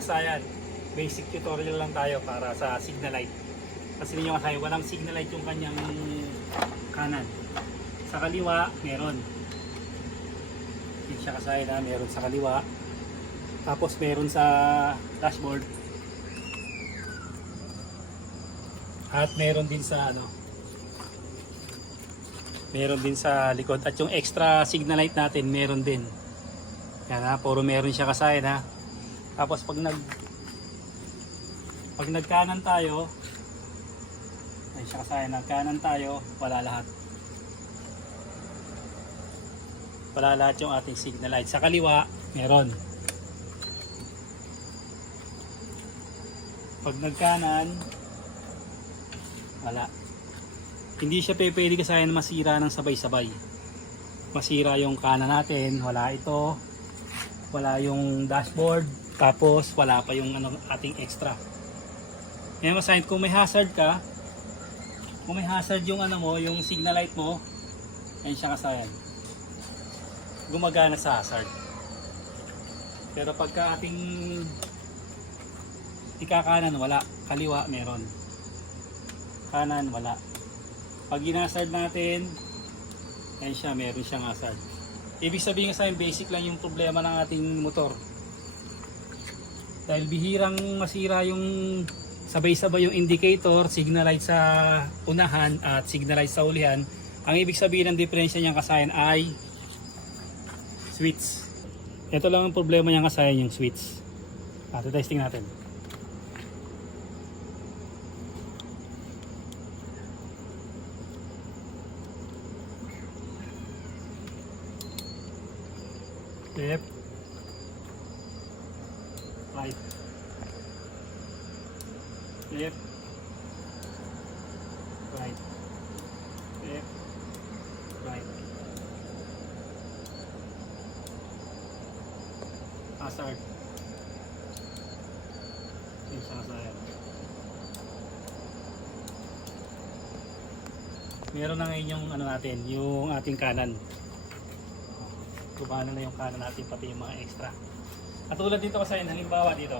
kasayan, basic tutorial lang tayo para sa signal light. Kasi ninyo kasayan, walang signal light yung kanyang kanan. Sa kaliwa, meron. Hindi siya kasayan ha, meron sa kaliwa. Tapos meron sa dashboard. At meron din sa ano, meron din sa likod. At yung extra signal light natin, meron din. Yan ha, puro meron siya kasayan ha. Tapos pag nag pag nagkanan tayo, ay siya kasayan, nagkanan tayo, wala lahat. Wala lahat yung ating signal light. Sa kaliwa, meron. Pag nagkanan, wala. Hindi siya pe- pwede kasayan masira ng sabay-sabay. Masira yung kanan natin, wala ito, wala yung dashboard, tapos wala pa yung ano, ating extra. Kaya masahin kung may hazard ka, kung may hazard yung ano mo, yung signal light mo, ayun siya kasayan. Gumagana sa hazard. Pero pagka ating ikakanan wala, kaliwa meron. Kanan wala. Pag ginasard natin, ayun siya, meron siyang hazard. Ibig sabihin sa basic lang yung problema ng ating motor. Dahil bihirang masira yung sabay-sabay yung indicator, signal light sa unahan at signal light sa ulihan. Ang ibig sabihin ng diferensya niyang kasayan ay switch. Ito lang ang problema niyang kasayan yung switch. At testing natin. Left. Right. Left. Right. Left. Right. Hazard. Yung sa hazard. Meron na ngayon yung ano natin, yung ating kanan gumana na yung kanan natin pati yung mga extra. At tulad dito kasi halimbawa dito.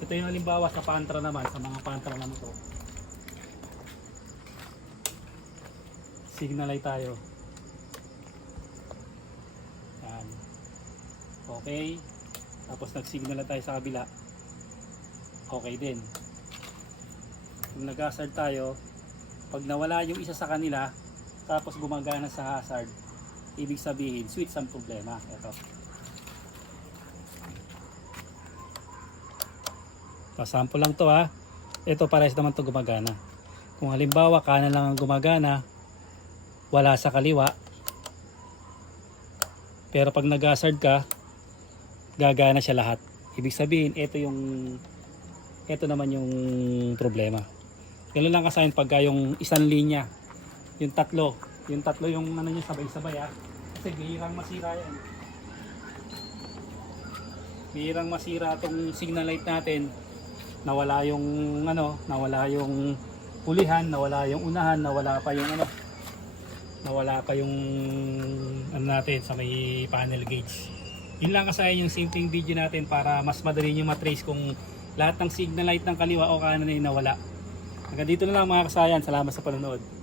Ito yung halimbawa sa pantra naman, sa mga pantra naman to. Signal light tayo. Yan. Okay. Tapos nag-signal na tayo sa kabila. Okay din. Kung nag-hazard tayo, pag nawala yung isa sa kanila, tapos gumagana sa hazard, ibig sabihin, switch ang problema. Ito. Pasample lang to ha. Ito pares naman to gumagana. Kung halimbawa kanan lang ang gumagana, wala sa kaliwa. Pero pag nag-hazard ka, gagana siya lahat. Ibig sabihin, ito yung ito naman yung problema. Ganun lang kasayin pagka yung isang linya yung tatlo. Yung tatlo yung ano niya sabay-sabay ah. Kasi bihirang masira yan. Bihirang masira tong signal light natin. Nawala yung ano nawala yung pulihan nawala yung unahan nawala pa yung ano nawala pa yung ano natin sa may panel gauge yun lang kasi yung simpleng video natin para mas madali nyo matrace kung lahat ng signal light ng kaliwa o kanan ay nawala. Hanggang dito na lang mga kasayan. Salamat sa panonood